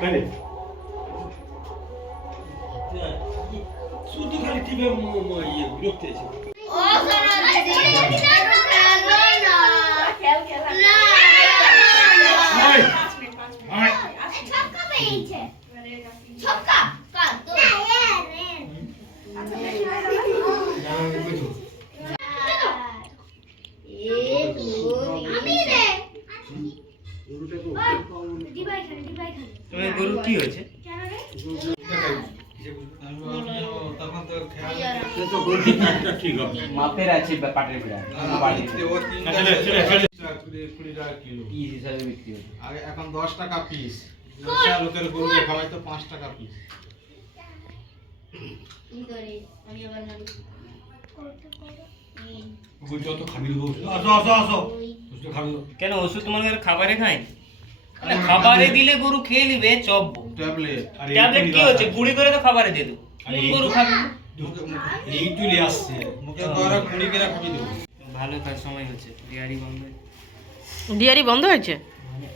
কেন শুধু খালি টিভি বিরক্ত এসে ও সোনা দিদি খেলো না খেল খেল না ছক্কা পেয়েছে ছক্কা কাট তো আচ্ছা দেখি আমি রে ডিভাই খালি তুমি গরু কি হয়েছে? কেন রে তখন তো খেয়াল তো গরুটি কাটটা ঠিক হবে মাপের আছে পাটের বিড়া বাড়িতে ও 3 টাকা 20 টাকা কিলো কি হিসাবে বিক্রি হচ্ছে? আগে এখন 10 টাকা পিস লোকের গরুকে খাওয়াই তো 5 টাকা পিস কি করে আমি আবার না গরু যত খাবি আসো বুঝতে খাবি কেন ওষুধ তোমার ঘরে খাবারে খায়? মানে খাবারে দিলে গরু খেয়ে নিবে চপ ট্যাবলেট ট্যাবলেট কি হচ্ছে গুঁড়ি করে তো খাবারে দিয়ে দেবো কোন গরু খাবে? এই চলে আসছে মুখে গড়া কুড়ি করে খাবি দেবো ভালো কাজ সময় হচ্ছে ডিয়ারি বন্ধ ডিয়ারি বন্ধ হয়েছে মানে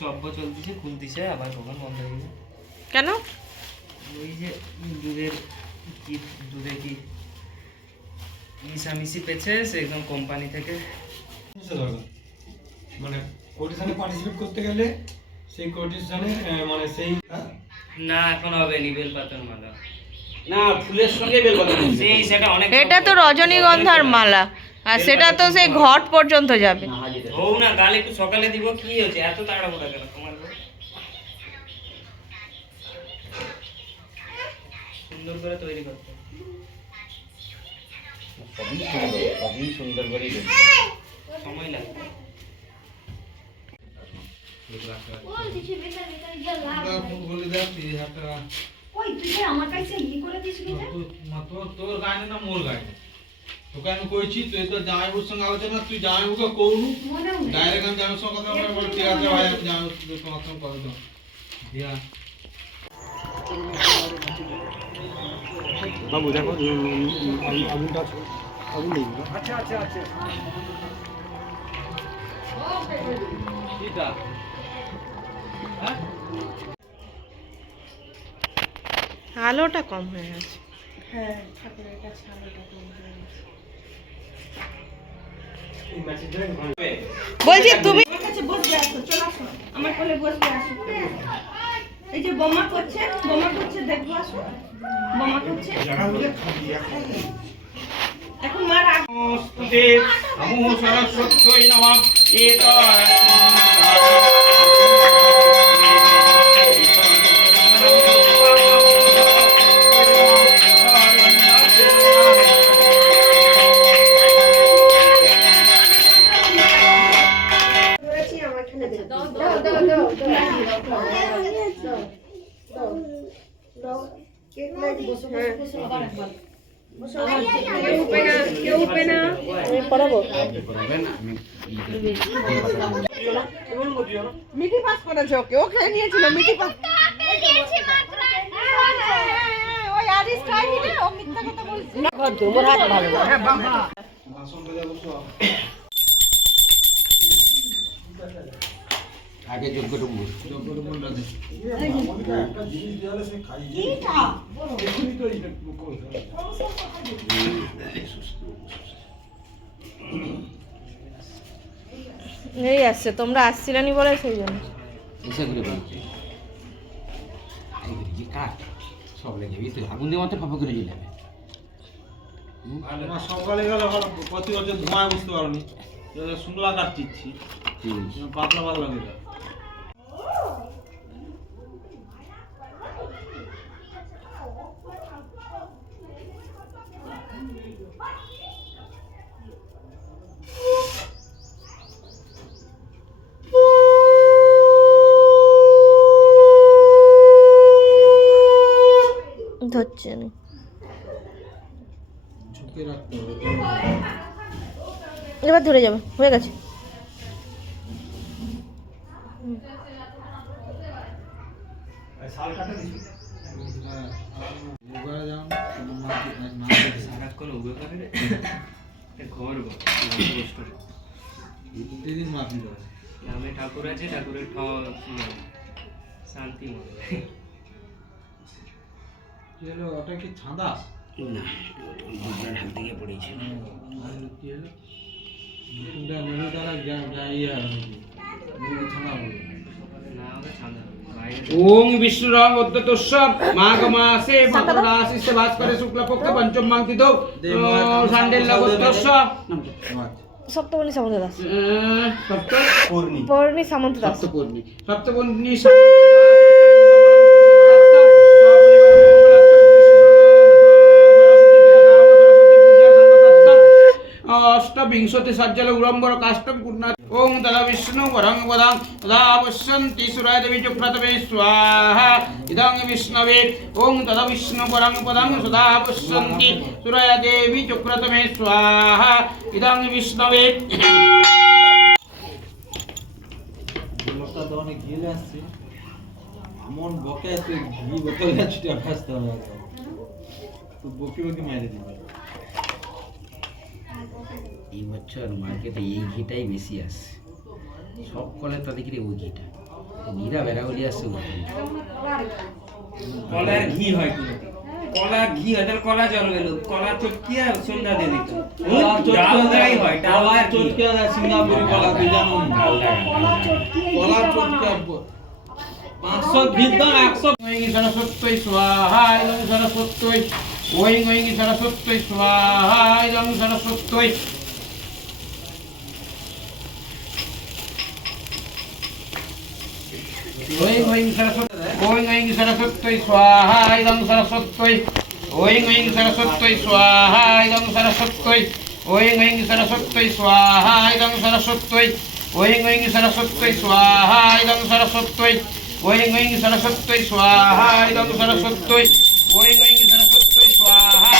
চব্য চলতেছে খুলতেছে আবার কখন বন্ধ হয়ে যাবে কেন? ওই যে দুধে কি মিশামিশি পেছে সে একদম কোম্পানি থেকে মানে কোটিশনে পার্টিসিপেট করতে গেলে সেই কোটিশনে মানে সেই না এখন হবে নি বেলপাতার মালা না ফুলের সঙ্গে বেল বাঁধা সেই সেটা অনেক এটা তো রজনীগন্ধার মালা আর সেটা তো সেই ঘট পর্যন্ত যাবে। ও না গালে একটু সকালে দিব কি হচ্ছে এত তাড়াহুড়া কেন তোমার গো? সুন্দর করে তৈরি করতে সবই সুন্দর করে সময় লাগবে ও দিছি বেকার গেল বলে দাও 30,000 টাকা কই তুই যে আমার কাছে ই করে দিছিস না তোর গায়ে না মোর গায়ে তোকে আমি কইছি তুই তো জামাইবুর সঙ্গে আলোচনা তুই জামাইবুকে কৌনু মনেও নেই ডাইরেক্ট আমি জামাইবুর সঙ্গে কথা বলে ঠিক আছে ভাই আমি জামাইবুর তোমার সঙ্গে করে দাও দিয়া বাবু দেখো আগুনটা আগুন নেই আচ্ছা এটা হ্যাঁ আলোটা কম হয়ে গেছে। বলছি তুমি আমার কাছে বসবে আসো চলে আসো আমার কোলে বসবে আসো এই যে বোমা করছে দেখবো আসো বোমা করছে এখন মার নমস্তে নমো সরস্বত্যৈ নমঃ মিঠি পাস করেছে ওকে ও খেয়ে নিয়েছিল মিঠি পাস দিয়েছি মাত্র ওই আরিস খাইনি রে ও মিথ্যা কথা বলছে না তোমার হাত ভালো হ্যাঁ বাবা বাসন বেজে বসো আগে যোগ্যটুকু যোগ্যটা দে একটা জিনিস দেওয়ালে সে খাই এখনই তো এটা করছে এই আসছে তোমরা আসছিলানি বলে সেই জন্য এসে করে বলছি এই কাঠ সব লেগে তো আগুন দিয়ে মাত্র ফাঁপা করে জ্বলে যাবে তোমার সকালে গেলে ভালো প্রতি বছর ধোঁয়ায় বুঝতে পারোনি শুকলা কাঠ চিচ্ছি পাতলা পাতলা করে ধরছে না ঝুঁকে রাখতে হবে এবার ধরে যাবে হয়ে গেছে শাল কাটা দিছি ওগা যাও সারাক্ষণ উগো করে রে ঘর গো কষ্ট প্রতিদিন মাপি দেবে গ্রামে ঠাকুর আছে ঠাকুরের শান্তি মনে কি হলো ওটা কি ছাঁদা না দুধটা ঢাল থেকে পড়েছে আর কি হলো নতুনটা মেনু দ্বারা ইয়ে মেনু ছাঁদা বলে না ওটা ঠান্ডা বাইরে ওং বিষ্ণুরাম অদ্যতস্য মাঘ মাসে ভদ্ররাশিস্য ভাস্করে শুক্লপক্ষে পঞ্চম মাঙ্কিতো সান্ডেল্য গোত্রস্য সপ্তমণি সামন্ত দাস সপ্ত পৌর্ণি সামন্ত দাস সপ্তপূর্ণি সপ্তপূর্ণি অষ্টবিংশতি সজ্জল উড়ম্বর কাষ্টম কুর্ণা ওং তদা বিষ্ণু বরং বদাং তদা পশ্যন্তি সুরায় দেবী চ প্রথমে স্বাহা ইদং বিষ্ণবে ওং তদা বিষ্ণু বরং বদাং সদা পশ্যন্তি সুরায় দেবী চ প্রথমে স্বাহা ইদং বিষ্ণবে লোকটা তো অনেক গিলে আসছে এমন বকে তুই ঘি বোতল ছুটে আসতে হবে তো বকি বকি মেরে দিবে এই বছর মার্কেটে এই ঘিটাই বেশি আসছে সব কলে তাদের কি ওই ঘিটা নিরা বেড়াগুলি আসছে ওই ঘি। কলার ঘি হয় কোনোদিন কলার ঘি হয় তাহলে কলা জল গেল কলা চটকিয়া সন্ধ্যা দিয়ে দিত ডাল দেয় হয় ডাল কলা আর চটকে আর সিঙ্গাপুরি কলা তুই জানো কলা চটকে 500 ঘির দাম 100 ওই সরস্বতী স্বাহা ইদং সরস্বতী ওই সরস্বতী স্বাহা ইদং সরস্বতী ওই সরস্বতী স্বাহা ইদং সরস্বতী ওই সরস্বতী স্বাহা ইদং সরস্বতী ওই সরস্বতী স্বাহা ইদং সরস্বতী ওই সরস্বতী স্বাহা ইদং সরস্বতী ওই সরস্বতী স্বাহা ইদং সরস্বতী ওই সরস্বতী স্বাহা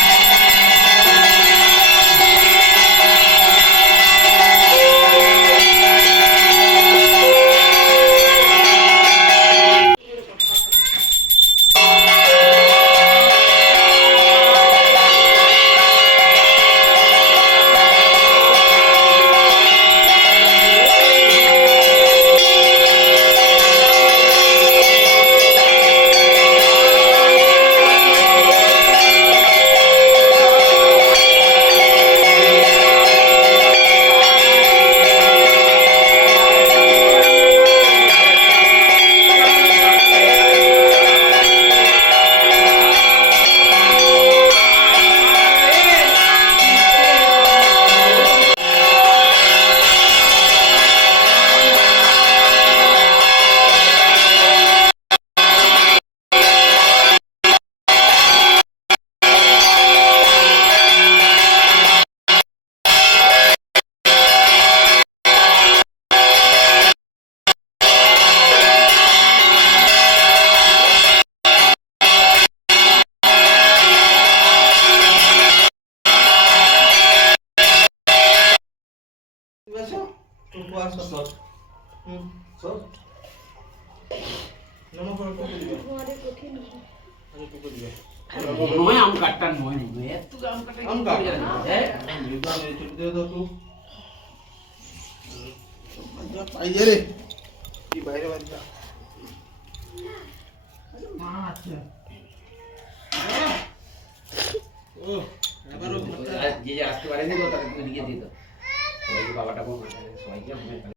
নয় আম কাটতাম নয় নেই এত আম কাটা আম কাটা? হ্যাঁ নিদান এই ছুটি দে তো তুই পাইয়ে রে কি বাইরে বাইরে যা ও এবারও যে আসতে পারেনি তাদেরকে দিয়ে দিত বাবাটা সবাইকে